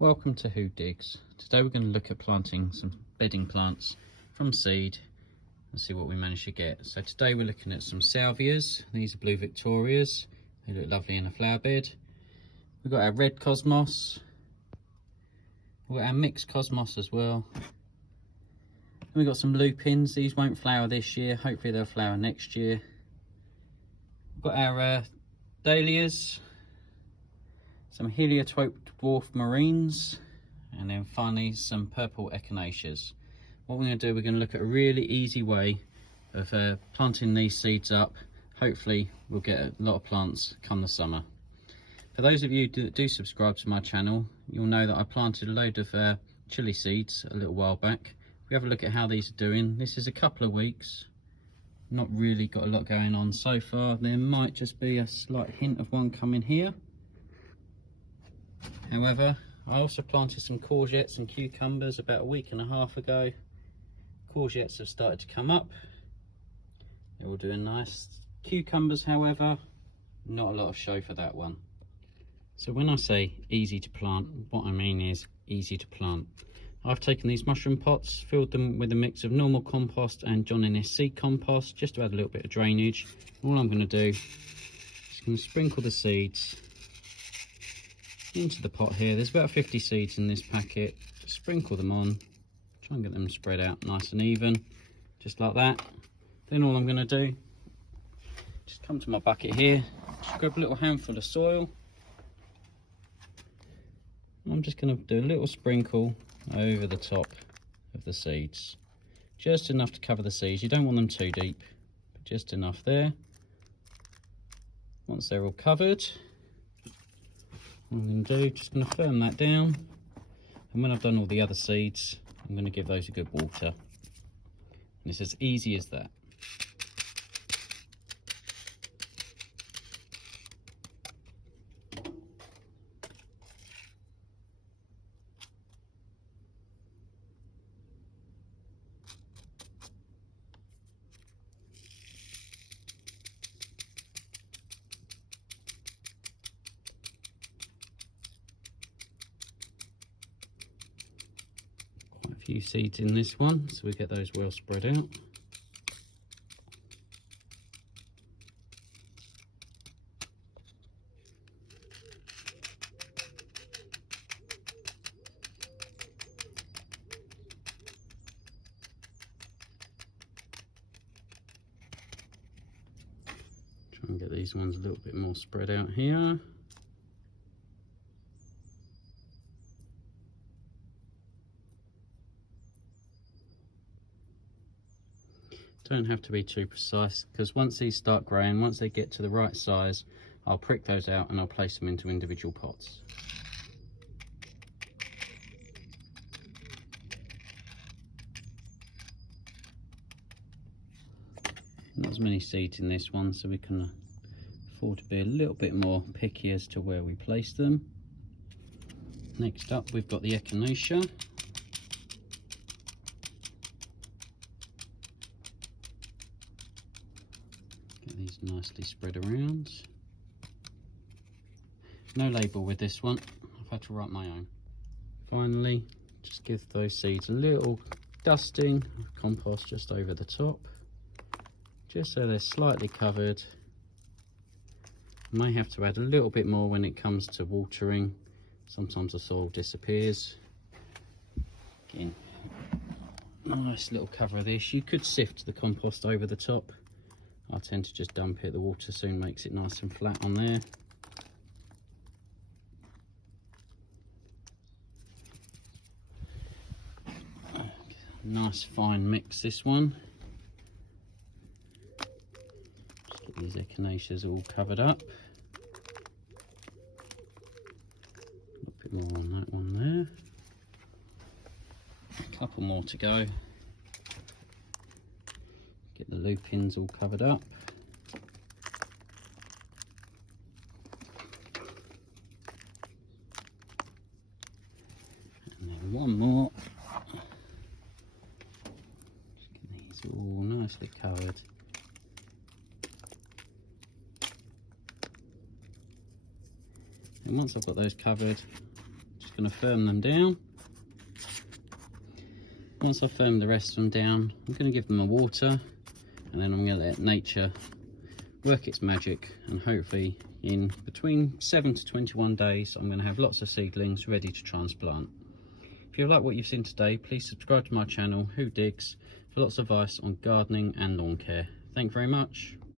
Welcome to Who Digs. Today we're going to look at planting some bedding plants from seed and see what we manage to get. So today we're looking at some Salvias. These are blue Victorias. They look lovely in a flower bed. We've got our red cosmos. We've got our mixed cosmos as well. And we've got some lupins. These won't flower this year. Hopefully they'll flower next year. We've got our Dahlias. Some heliotrope dwarf marines, and then finally some purple echinaceas. What we're going to do, we're going to look at a really easy way of planting these seeds up. Hopefully we'll get a lot of plants come the summer. For those of you that do subscribe to my channel, you'll know that I planted a load of chilli seeds a little while back. We have a look at how these are doing. This is a couple of weeks, not really got a lot going on so far. There might just be a slight hint of one coming here. However, I also planted some courgettes and cucumbers about a week and a half ago. Courgettes have started to come up. They're all doing nice. Cucumbers, however, not a lot of show for that one. So when I say easy to plant, what I mean is easy to plant. I've taken these mushroom pots, filled them with a mix of normal compost and John Innes seed compost, just to add a little bit of drainage. All I'm going to do is going to sprinkle the seeds into the pot here. There's about 50 seeds in this packet. Just sprinkle them on, try and get them spread out nice and even, just like that. Then all I'm going to do, just come to my bucket here, just grab a little handful of soil. I'm just going to do a little sprinkle over the top of the seeds, just enough to cover the seeds. You don't want them too deep, but just enough there. Once they're all covered, what I'm going to do, just going to firm that down, and when I've done all the other seeds, I'm going to give those a good water. And it's as easy as that. Few seeds in this one, so we get those well spread out. Try and get these ones a little bit more spread out here. Don't have to be too precise, because once these start growing, once they get to the right size, I'll prick those out and I'll place them into individual pots. Not as many seeds in this one, so we can afford to be a little bit more picky as to where we place them. Next up, we've got the echinacea. These nicely spread around. No label with this one, I've had to write my own. Finally, just give those seeds a little dusting of compost just over the top, just so they're slightly covered. May have to add a little bit more when it comes to watering. Sometimes the soil disappears. Again, nice little cover of this. You could sift the compost over the top. I tend to just dump it. The water soon makes it nice and flat on there. Nice fine mix this one. Just get these echinaceas all covered up. A bit more on that one there. A couple more to go. Get the lupins all covered up. And then one more. Just get these all nicely covered. And once I've got those covered, Just going to firm them down. Once I've firmed the rest of them down, I'm going to give them a water, and then I'm going to let nature work its magic, and hopefully in between 7 to 21 days I'm going to have lots of seedlings ready to transplant. If you like what you've seen today, please subscribe to my channel, Who Digs, for lots of advice on gardening and lawn care. Thank you very much.